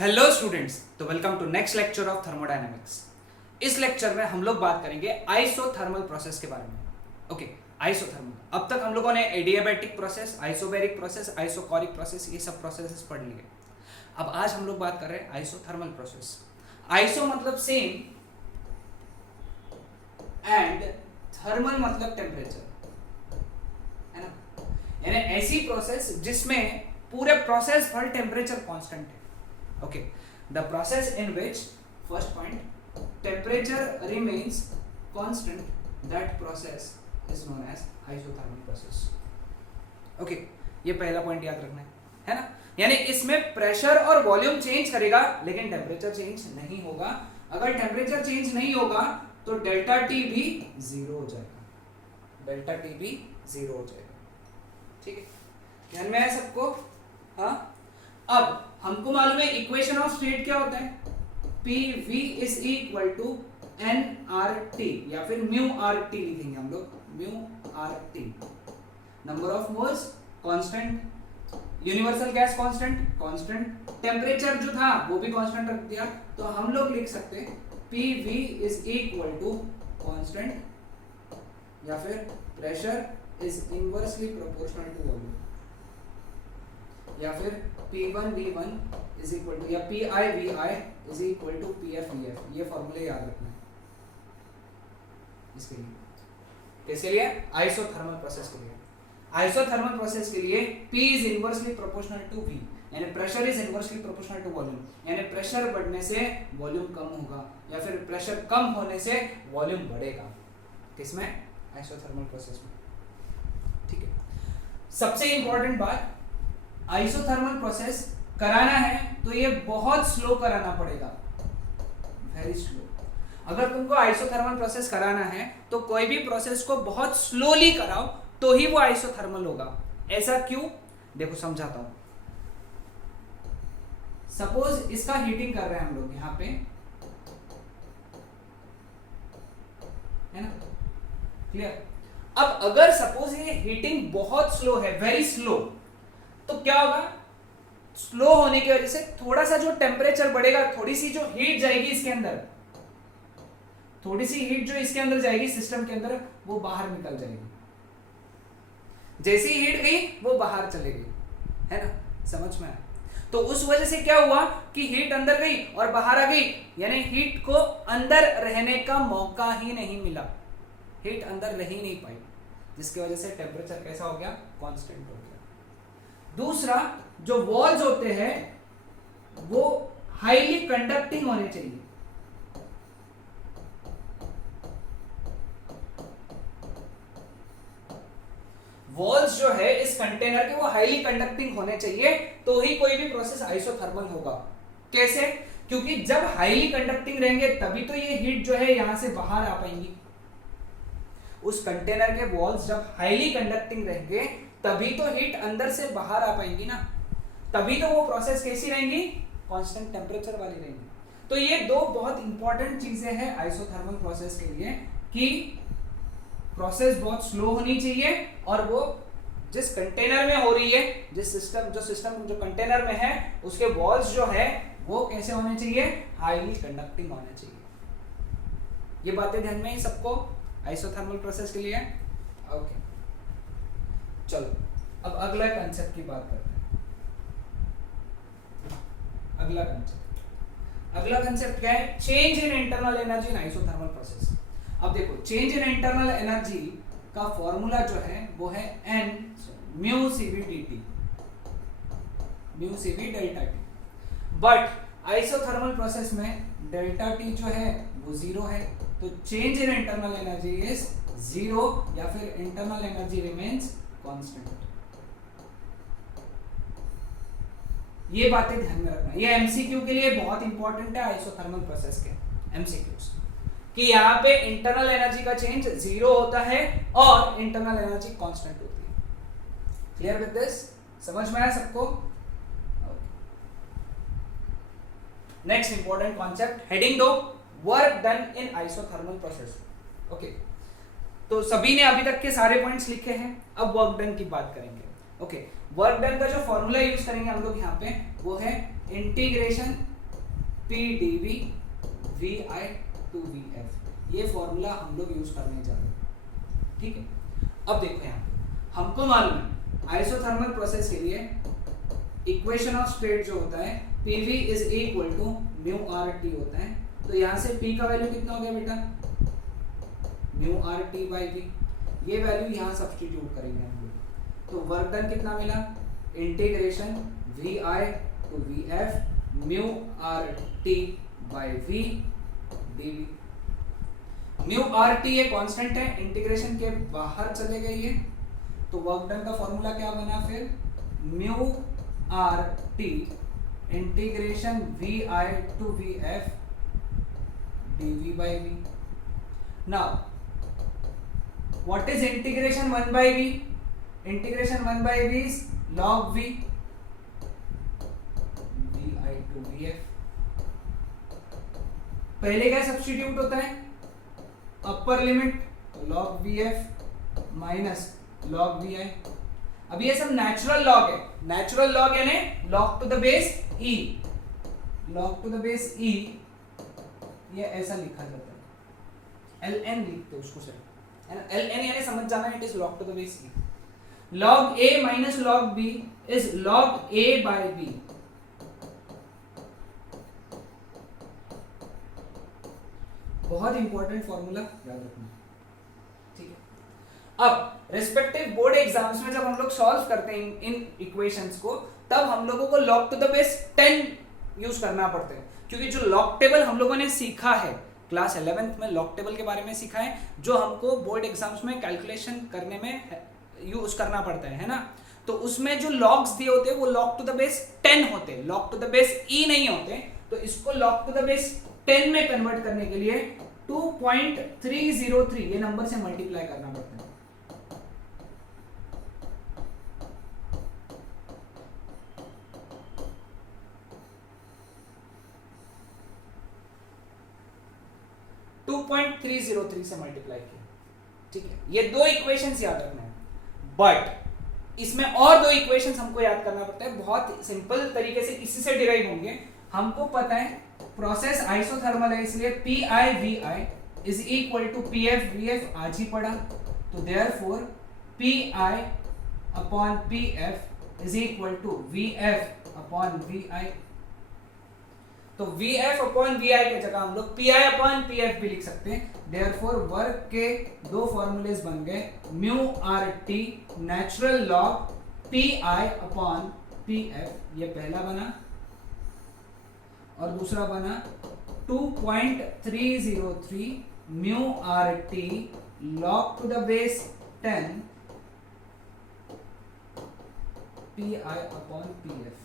Hello students, तो welcome to next lecture of thermodynamics. इस lecture में हम लोग बात करेंगे आइसोथर्मल प्रोसेस के बारे में। Okay, isothermal. अब तक हम लोगों ने adiabatic process, isobaric process, isochoric process, ये सब प्रोसेसेस पढ़ लिए। अब आज हम लोग बात कर रहे हैं आइसोथर्मल प्रोसेस। आइसो मतलब सेम एंड थर्मल मतलब टेम्परेचर, है ना। यानी ऐसी प्रोसेस जिसमें पूरे प्रोसेस भर टेम्परेचर कांस्टेंट है। Okay, the process in which, first point, temperature remains constant, that process is known as isothermal process. Okay, ये पहला पॉइंट याद रखना है ना। यानी इसमें प्रेशर और वॉल्यूम चेंज करेगा लेकिन टेम्परेचर चेंज नहीं होगा। अगर टेम्परेचर चेंज नहीं होगा तो डेल्टा टी भी जीरो हो जाएगा, डेल्टा टी भी जीरो हो जाएगा। ठीक है, ध्यान में है सबको? हाँ, अब हमको मालूम है इक्वेशन ऑफ स्टेट क्या होता है, PV is equal to nRT या फिर म्यू RT लिखेंगे हम लोग, mu RT। Number of moles constant, universal gas constant, constant. Temperature जो था वो भी कांस्टेंट रख दिया, तो हम लोग लिख सकते हैं PV is equal to constant या फिर pressure is inversely proportional to volume, या फिर P1 V1 is equal to या PI VI is equal to PF VF। ये फॉर्मूले याद रखना है इसके लिए। किसके लिए? आइसोथर्मल प्रोसेस के लिए। आइसोथर्मल प्रोसेस के लिए P is inversely proportional to V, यानी pressure is inversely proportional to volume. यानी प्रेशर बढ़ने से वॉल्यूम कम होगा या फिर प्रेशर कम होने से वॉल्यूम बढ़ेगा। किसमें? आइसोथर्मल प्रोसेस में। ठीक है, सबसे इंपॉर्टेंट बात, आइसोथर्मल प्रोसेस कराना है तो ये बहुत स्लो कराना पड़ेगा, वेरी स्लो। अगर तुमको आइसोथर्मल प्रोसेस कराना है तो कोई भी प्रोसेस को बहुत स्लोली कराओ तो ही वो आइसोथर्मल होगा। ऐसा क्यों? देखो समझाता हूं। सपोज इसका हीटिंग कर रहे हैं हम लोग यहां पे, है ना, क्लियर। अब अगर सपोज ये हीटिंग बहुत स्लो है, वेरी स्लो, तो क्या होगा? स्लो होने की वजह से थोड़ा सा जो टेम्परेचर बढ़ेगा, थोड़ी सी जो हीट जाएगी इसके अंदर, थोड़ी सी हीट जो इसके अंदर जाएगी सिस्टम के अंदर, वो बाहर निकल जाएगी। जैसी हीट गई वो बाहर चले गई, है ना, समझ में आया? तो उस वजह से क्या हुआ कि हीट अंदर गई और बाहर आ गई, यानी हीट को अंदर रहने का मौका ही नहीं मिला, हीट अंदर रह ही नहीं पाई, जिसकी वजह से टेम्परेचर कैसा हो गया? कांस्टेंट हो गया। दूसरा, जो वॉल्स होते हैं वो हाईली कंडक्टिंग होने चाहिए। वॉल्स जो है इस कंटेनर के, वो हाईली कंडक्टिंग होने चाहिए, तो ही कोई भी प्रोसेस आइसोथर्मल होगा। कैसे? क्योंकि जब हाईली कंडक्टिंग रहेंगे तभी तो ये हीट जो है यहां से बाहर आ पाएंगी। उस कंटेनर के वॉल्स जब हाईली कंडक्टिंग रहेंगे तभी तो हीट अंदर से बाहर आ पाएंगी ना, तभी तो वो प्रोसेस कैसी रहेंगी? कांस्टेंट टेम्परेचर वाली रहेंगी। तो ये दो बहुत इंपॉर्टेंट चीजें हैं आइसोथर्मल प्रोसेस के लिए, कि प्रोसेस बहुत स्लो होनी चाहिए और वो जिस कंटेनर में हो रही है, जिस सिस्टम जो कंटेनर में है, उसके वॉल्स जो है वो कैसे होने चाहिए? हाईली कंडक्टिंग होने चाहिए। ये बातें ध्यान में ही सबको आइसोथर्मल प्रोसेस के लिए। ओके, चलो अब अगला कंसेप्ट की बात करते हैं। अगला कंसेप्ट क्या है? Change in internal energy in isothermal process. अब देखो, चेंज इन इंटरनल एनर्जी का फॉर्मूला जो है वो है n mu cv dt, mu cv delta t। But isothermal process में डेल्टा t जो है वो जीरो है, तो change in internal energy is zero या फिर इंटरनल एनर्जी रिमेन्स कांस्टेंट। ये बातें ध्यान में रखना, ये एमसीक्यू के लिए बहुत इंपॉर्टेंट है आइसोथर्मल प्रोसेस के एमसीक्यूज, कि यहाँ पे इंटरनल एनर्जी का चेंज जीरो होता है और इंटरनल एनर्जी कांस्टेंट होती है। Clear with this? समझ में आया सबको? नेक्स्ट इंपॉर्टेंट कॉन्सेप्ट, हेडिंग दो, work done in isothermal process. Okay, तो सभी ने अभी तक के सारे पॉइंट्स लिखे हैं, अब वर्क डन की बात करेंगे। ओके, वर्क डन का जो फॉर्मूला यूज करेंगे हम लोग यहाँ पे वो है integration P dV VI to VF, ये फॉर्मूला हम लोग यूज करने जा रहे हैं, ठीक है। अब देखो यहाँ हमको मालूम है आइसोथर्मल प्रोसेस के लिए इक्वेशन ऑफ स्टेट जो होता है PV is equal to mu R T होता है। तो यहाँ से P का वैल्यू कितना हो गया बेटा, mu R T by V, ये वैल्यू यहाँ सब्सटीट्यूट करेंगे हम लोग। तो वर्क डन कितना मिला, integration V I to V F mu R T by V D V. Mu R T ये कांस्टेंट है, इंटीग्रेशन के बाहर चले गई है, तो वर्क डन का फॉर्मूला क्या बना फिर, mu R T integration V I to V F dv by v. Now what is integration 1 by v? Integration 1 by v is log v vi to vf। पहले क्या सब्स्टिट्यूट होता है, upper limit तो log vf minus log vi। अब ये सब natural log है, natural log यानी log to the base e, log to the base e ये ऐसा लिखा जाता है, ln लिखते हैं उसको सर, है ना। ln यानी समझ जाना, it is log to the base e। log a minus log b is log a by b। बहुत इंपॉर्टेंट फॉर्मूला याद रखना, ठीक है। अब रिस्पेक्टिव बोर्ड एग्जाम्स में जब हम लोग सॉल्व करते हैं इन इक्वेशंस को, तब हम लोगों को log to the base 10 use करना पड़ता है, क्योंकि जो लॉग टेबल हम लोगों ने सीखा है क्लास 11th में, लॉग टेबल के बारे में सीखा है, जो हमको बोर्ड एग्जाम्स में कैलकुलेशन करने में यूज करना पड़ता है ना। तो उसमें जो लॉग्स दिए होते हैं वो लॉग टू द बेस 10 होते हैं, log to the base e नहीं होते। तो इसको लॉग टू द बेस 10 में कन्वर्ट करने के लिए 2.303 ये नंबर से मल्टीप्लाई करना पड़ता है। .303 से मल्टीप्लाई किया, ठीक है। ये दो इक्वेशंस याद रखना है, बट इसमें और दो इक्वेशंस हमको याद करना पड़ता है, बहुत सिंपल तरीके से इसी से डिराइव होंगे। हमको पता है प्रोसेस आइसोथर्मल है, इसलिए P I V I is equal to P F V F, आज ही पढ़ा। तो therefore P I upon P F is equal to V F upon V I. तो VF अपॉन VI के जगह हम लोग PI अपॉन PF भी लिख सकते हैं। देयरफॉर वर्क के दो फॉर्मूलेज बन गए, mu R T natural log PI upon PF, ये पहला बना, और दूसरा बना 2.303 mu R T log to the base 10 PI upon PF,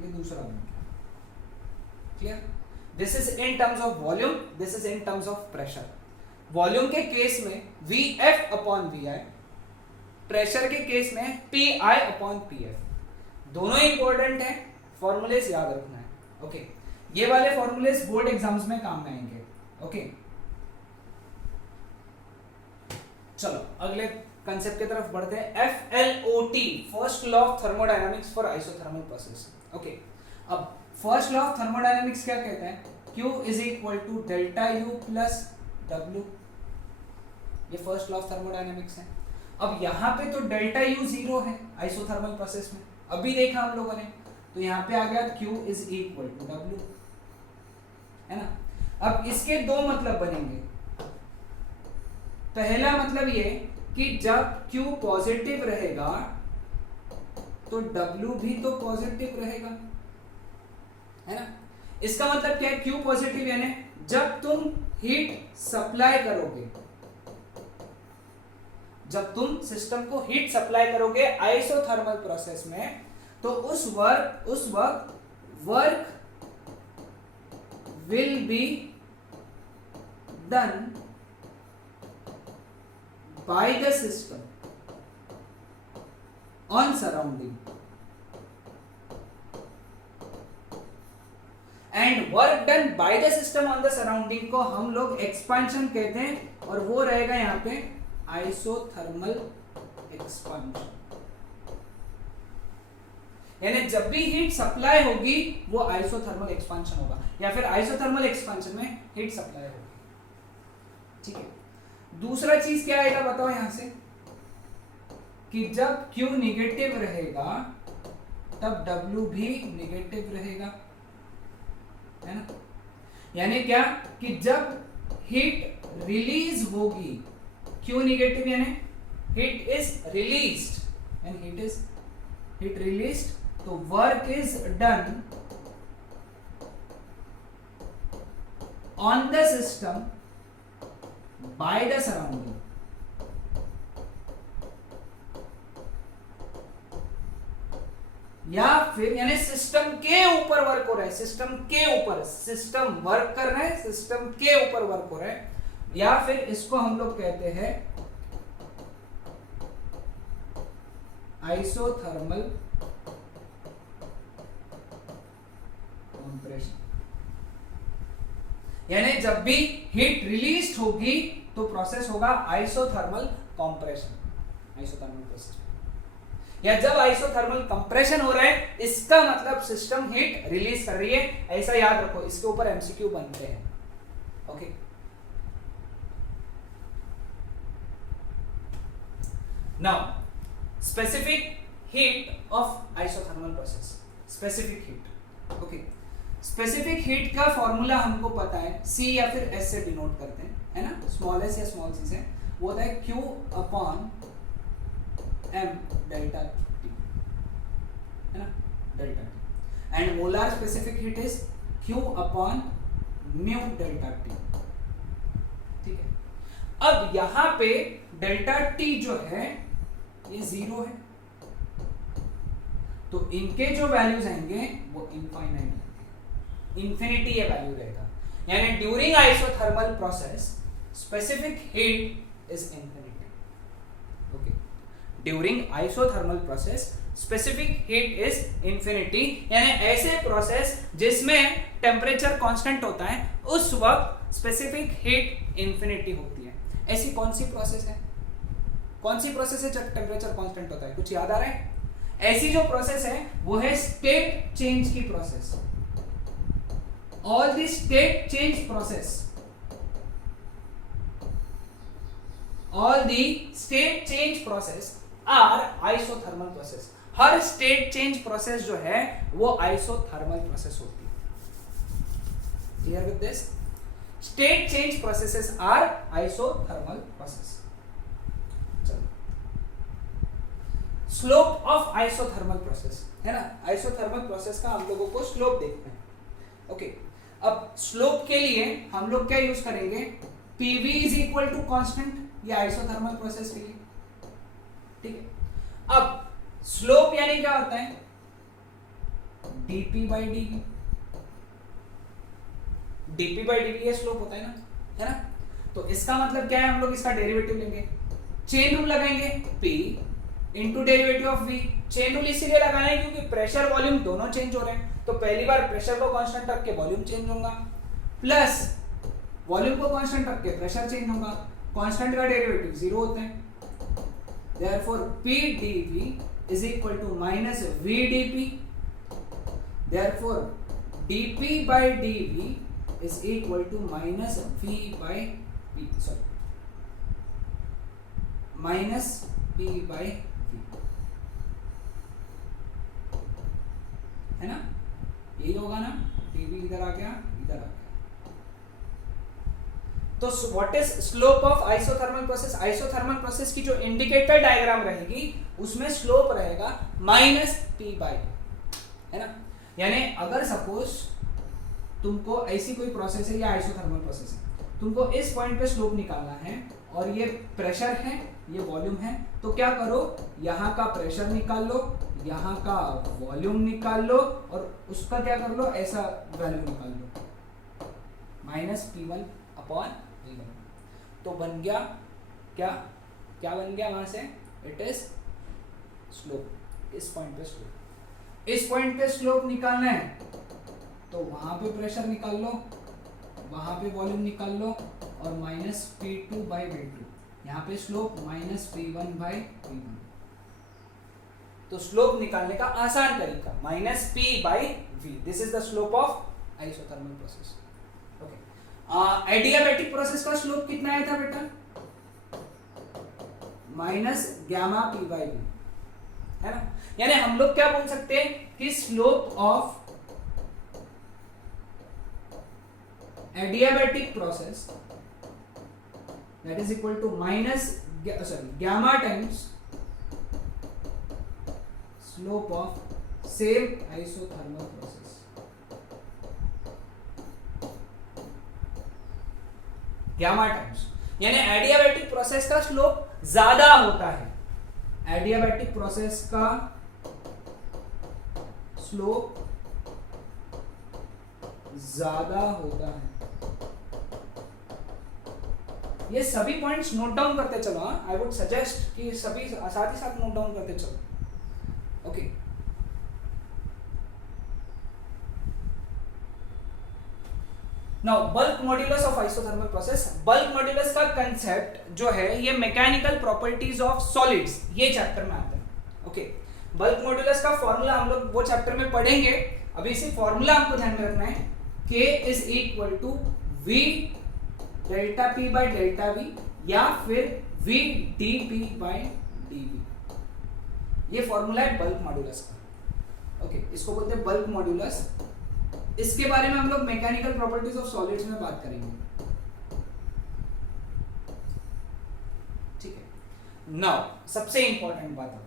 ये दूसरा बन गया। Clear? This is in terms of volume, this is in terms of pressure. Volume के केस में VF अपॉन VI, प्रेशर के केस में PI अपॉन PF। दोनों important है, फॉर्मूलेस याद रखना है। ओके, ये वाले फॉर्मूलेस बोर्ड एग्जाम्स में काम में आएंगे। ओके, चलो अगले कंसेप्ट की तरफ बढ़ते हैं। FLOT, first law of thermodynamics for isothermal process. Okay, अब फर्स्ट लॉ ऑफ थर्मोडायनामिक्स क्या कहता है, Q is equal to delta U plus W। ये फर्स्ट लॉ ऑफ थर्मोडायनामिक्स है। अब यहाँ पे तो डेल्टा U 0 है आइसोथर्मल प्रोसेस में, अभी देखा हम लोगों ने, तो यहाँ पे आ गया Q is equal to W, है ना। अब इसके दो मतलब बनेंगे। पहला मतलब ये कि जब Q पॉजिटिव रहेगा तो W भी तो पॉजिटिव रहेगा, है ना। इसका मतलब क्या है, Q पॉजिटिव यानी जब तुम हीट सप्लाई करोगे, जब तुम सिस्टम को हीट सप्लाई करोगे आइसोथर्मल प्रोसेस में, तो उस वक्त work will be done by the system on surrounding, and work done by the system on the surrounding को हम लोग एक्सपेंशन कहते हैं, और वो रहेगा यहां पे आइसोथर्मल एक्सपेंशन। यानी जब भी हीट सप्लाई होगी वो आइसोथर्मल एक्सपांशन होगा, या फिर आइसोथर्मल एक्सपांशन में हीट सप्लाई होगी। ठीक है, दूसरा चीज क्या आएगा बताओ यहां से, कि जब Q निगेटिव रहेगा तब W भी निगेटिव रहेगा, है ना। यानी क्या, कि जब हीट रिलीज होगी, Q निगेटिव यानी heat is released, and heat released, तो work is done on the system by the surrounding. या फिर यानी सिस्टम के ऊपर वर्क हो रहा है, सिस्टम के ऊपर, सिस्टम वर्क कर रहा है, सिस्टम के ऊपर वर्क हो रहा है, या फिर इसको हम लोग कहते हैं आइसोथर्मल कंप्रेशन। यानी जब भी हीट रिलीज होगी तो प्रोसेस होगा आइसोथर्मल कंप्रेशन, आइसोथर्मल प्रोसेस। या जब आइसोथर्मल कंप्रेशन हो रहा है इसका मतलब सिस्टम हीट रिलीज कर रही है, ऐसा याद रखो, इसके ऊपर एमसीक्यू बनते हैं। Okay, now specific heat of isothermal process, specific heat. Okay, specific heat का फॉर्मूला हमको पता है, C या फिर S से डिनोट करते हैं, है ना, स्मॉल s या स्मॉल c से, वो होता है Q upon m delta T, है ना, delta T, and molar specific heat is Q upon mu delta T। ठीक है, अब यहां पे डेल्टा T जो है ये 0 है, तो इनके जो वैल्यूज आएंगे वो इनफाइनाइट, इंफिनिटी ये वैल्यू रहेगा। यानी during isothermal process specific heat is infinity. Okay, during isothermal process specific heat is infinity, यानी ऐसे प्रोसेस जिसमें टेम्परेचर कांस्टेंट होता है उस वक्त स्पेसिफिक हीट इंफिनिटी होती है। ऐसी कौन सी प्रोसेस है, कौन सी प्रोसेस है जब टेम्परेचर कांस्टेंट होता है, कुछ याद आ रहा है? ऐसी जो प्रोसेस है वो है स्टेट चेंज की process. All the state change process, all the state change process are isothermal process. हर स्टेट चेंज प्रोसेस जो है वो आइसोथर्मल प्रोसेस होती है। Clear with this? State change processes are isothermal process. Slope of isothermal process, है ना, isothermal process का हम लोगों को स्लोप देखते हैं। ओके, अब स्लोप के लिए हम लोग क्या यूज करेंगे, PV is equal to constant, ये आइसोथर्मल प्रोसेस के लिए। ठीक है, अब स्लोप यानी क्या होता है, dP by dV, dP by dV ये स्लोप होता है ना। तो इसका मतलब क्या है, हम लोग इसका डेरिवेटिव लेंगे, चेन रूल लगाएंगे, P into derivative of V। Chain rule इसीलिए लगाना है क्योंकि प्रेशर वॉल्यूम दोनों चेंज हो रहे हैं, तो पहली बार प्रेशर को कांस्टेंट रख के वॉल्यूम चेंज होगा, प्लस वॉल्यूम को कांस्टेंट रख के प्रेशर चेंज होगा। कांस्टेंट का डेरिवेटिव 0 होता है, therefore P dV is equal to minus V dP, therefore dP by dV is equal to minus V by P, sorry, minus P by V, है ना, यही होगा ना, dV इधर आ गया, इधर आ गया। तो what is slope of isothermal process? Isothermal process की जो इंडिकेटर डायग्राम रहेगी उसमें स्लोप रहेगा माइनस P बाई, है ना। यानी अगर सपोज तुमको ऐसी कोई प्रोसेस है या आइसोथर्मल प्रोसेस है, तुमको इस पॉइंट पे स्लोप निकालना है और ये प्रेशर है, ये वॉल्यूम है, तो क्या करो, यहाँ का प्रेशर निकाल लो, यहाँ का वॉल्यूम निकाल लो और उसका क्या कर लो, ऐसा वैल्यू निकाल लो, माइनस P1 अपॉन V1। तो बन गया क्या, क्या बन गया वहां से, इट इज स्लोप। इस पॉइंट पे स्लोप, इस पॉइंट पे स्लोप निकालना है तो वहां पे प्रेशर निकाल लो, वहां पे वॉल्यूम निकाल लो और माइनस P2 बाई V2, यहाँ पे slope minus P1 by V1। तो स्लोप निकालने का आसान तरीका -P/V, this is the slope of isothermal process. Okay, adiabatic process का स्लोप कितना आया था बेटा? -γ/P/V, है ना। यानी हम लोग क्या बोल सकते हैं कि slope of adiabatic process that is equal to gamma times slope of same isothermal process। gamma times यानी एडियाबैटिक प्रोसेस का स्लोप ज्यादा होता है, एडियाबैटिक प्रोसेस का स्लोप ज्यादा होता है। ये सभी पॉइंट्स नोट डाउन करते चलो। आई वुड सजेस्ट कि सभी साथ ही साथ नोट डाउन करते चलो। Okay, now bulk modulus of isothermal process. Bulk modulus का कंसेप्ट जो है ये मैकेनिकल प्रॉपर्टीज ऑफ सॉलिड्स, ये चैप्टर में आता है। ओके, बल्क मॉड्यूलस का फॉर्मूला हम लोग वो चैप्टर में पढ़ेंगे। अभी इसी फॉर्मूला हमको ध्यान में रखना है, K is equal to V delta P by delta V या फिर V dP बाई dV। ये फॉर्मूला है बल्क मॉड्यूलस का। ओके, इसको बोलते हैं बल्क मॉड्यूलस। इसके बारे में हम लोग मैकेनिकल प्रॉपर्टीज ऑफ सॉलिड्स में बात करेंगे। ठीक है, नाउ सबसे इंपॉर्टेंट बात है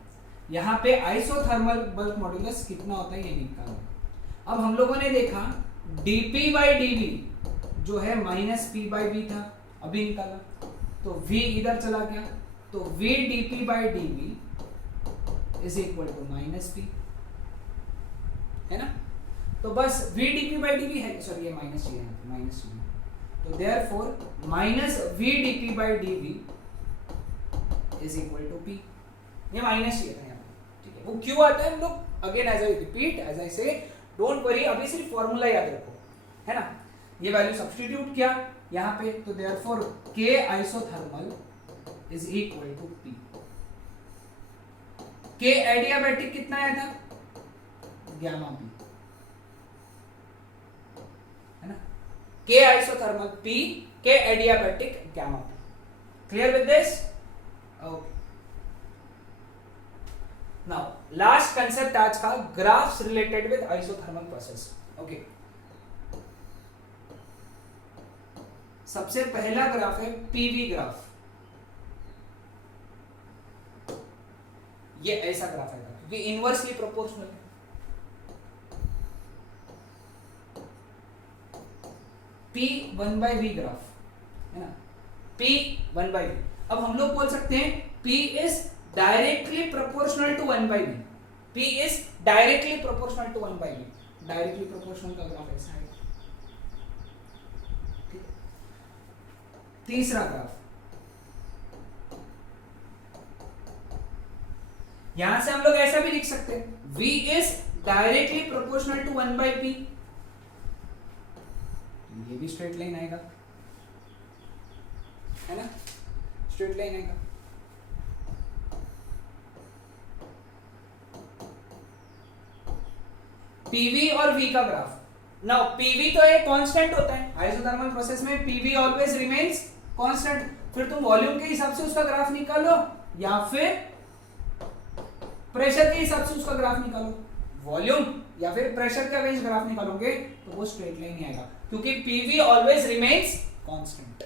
यहाँ पे आइसोथर्मल बल्क मॉड्यूलस कितना होता है ये निकालना। अब हम लोगों ने देखा dP बाई dV जो है -P/V था, अभी निकाला तो V इधर चला गया, तो V dP by dV is equal to -P, है ना। तो बस V dP बाई dV है, सॉरी ये माइनस ये है, माइनस ये, तो therefore -V dP by dV is equal to P। ये माइनस ये था यहाँ पे, ठीक है। वो क्यों आता है हम लोग again as I repeat as I say, don't worry, अभी सिर्फ फॉर्मूला याद रखो, है ना। ये वैल्यू सब्स्टिट्यूट किया यहाँ पे, तो therefore K isothermal is equal to P। K adiabatic कितना आया था? gamma P, है ना। K isothermal P, K adiabatic gamma P। Clear with this? Okay, now last concept आज का, graphs related with isothermal process. Okay, सबसे पहला graph है पीवी ग्राफ। ये ऐसा ग्राफ है क्योंकि इनवर्सली प्रोपोर्शनल है। P1/V ग्राफ, है ना, P1/V। अब हम लोग बोल सकते हैं P is directly proportional to 1/V। P is directly proportional to 1/V। Directly proportional का ग्राफ ऐसा है। तीसरा ग्राफ, यहां से हम लोग ऐसा भी लिख सकते हैं, V is directly proportional to 1/P। ये भी स्ट्रेट लाइन आएगा, है ना, स्ट्रेट लाइन आएगा। PV और V का ग्राफ। नाउ PV तो एक कांस्टेंट होता है आइसोथर्मल प्रोसेस में, PV ऑलवेज रिमेन्स कांस्टेंट। फिर तुम वॉल्यूम के हिसाब से उसका ग्राफ निकालो या फिर प्रेशर के हिसाब से उसका ग्राफ निकालो। वॉल्यूम या फिर प्रेशर का अगेंस्ट ग्राफ निकालोगे तो वो स्ट्रेट लाइन ही आएगा, क्योंकि PV always remains constant.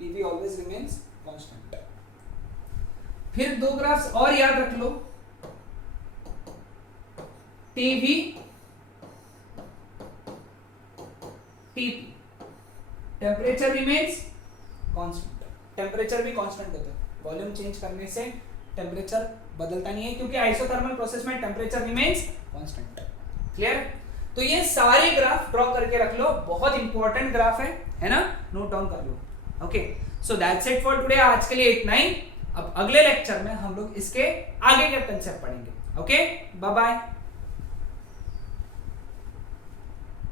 PV always remains constant. फिर दो ग्राफ्स और याद रख लो, TV TP। Temperature remains constant, temperature भी कांस्टेंट होता है, वॉल्यूम चेंज करने से टेम्परेचर बदलता नहीं है, क्योंकि आइसोथर्मल प्रोसेस में टेम्परेचर रिमेन्स कांस्टेंट। क्लियर? तो ये सारे ग्राफ ड्रॉ करके रख लो, बहुत इंपॉर्टेंट ग्राफ है ना, नोट डाउन कर लो। Okay, so that's it for today. आज के लिए इतना ही। अब अगले लेक्चर में हम लोग इसके आगे के कंसेप्ट पढ़ेंगे। Okay, bye bye.